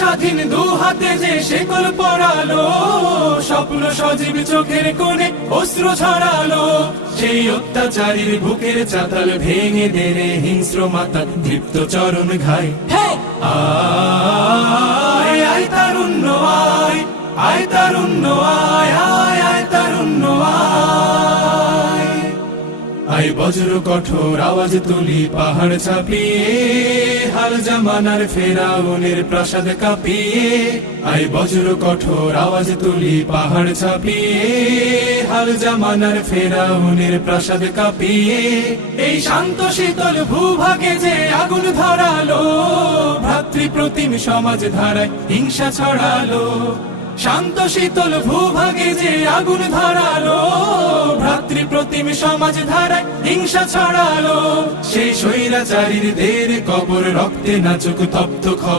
স্বাধীন দু হাতে যে শেকল পরালো, স্বপ্ন সজীব চোখের কোণে অস্ত্র ছড়ালো। সেই অত্যাচারীর বুকের চাতাল ভেঙে দেরে হিংস্র মাতা দীপ্ত চরণ ঘায়। আয় আয় তারুণ্য আয়, আয় তারুণ্য আয়, আয় আয় তারুণ্য আয়। আয় বজ্র কঠোর আওয়াজ তুলি পাহাড় ছাপিয়ে, হাল জামানার ফেরাউনের প্রাসাদ কাঁপিয়ে। আয় বজ্র কঠোর আওয়াজ তুলি পাহাড় ছাপিয়ে, হাল জামানার ফেরাউনের প্রাসাদ কাঁপিয়ে। এই শান্ত শীতল ভূভাগে যে আগুন ধরালো, ভ্রাতৃপ্রতিম সমাজ ধারায় হিংসা ছড়ালো। শান্ত শীতল ভূভাগে যে আগুন ধরালো, ভ্রাতৃপ্রতিম সমাজ ধারায় হিংসা ছড়ালো। সেই স্বৈরাচারীর দের কবর রক্তে নাচুক তপ্ত খবর।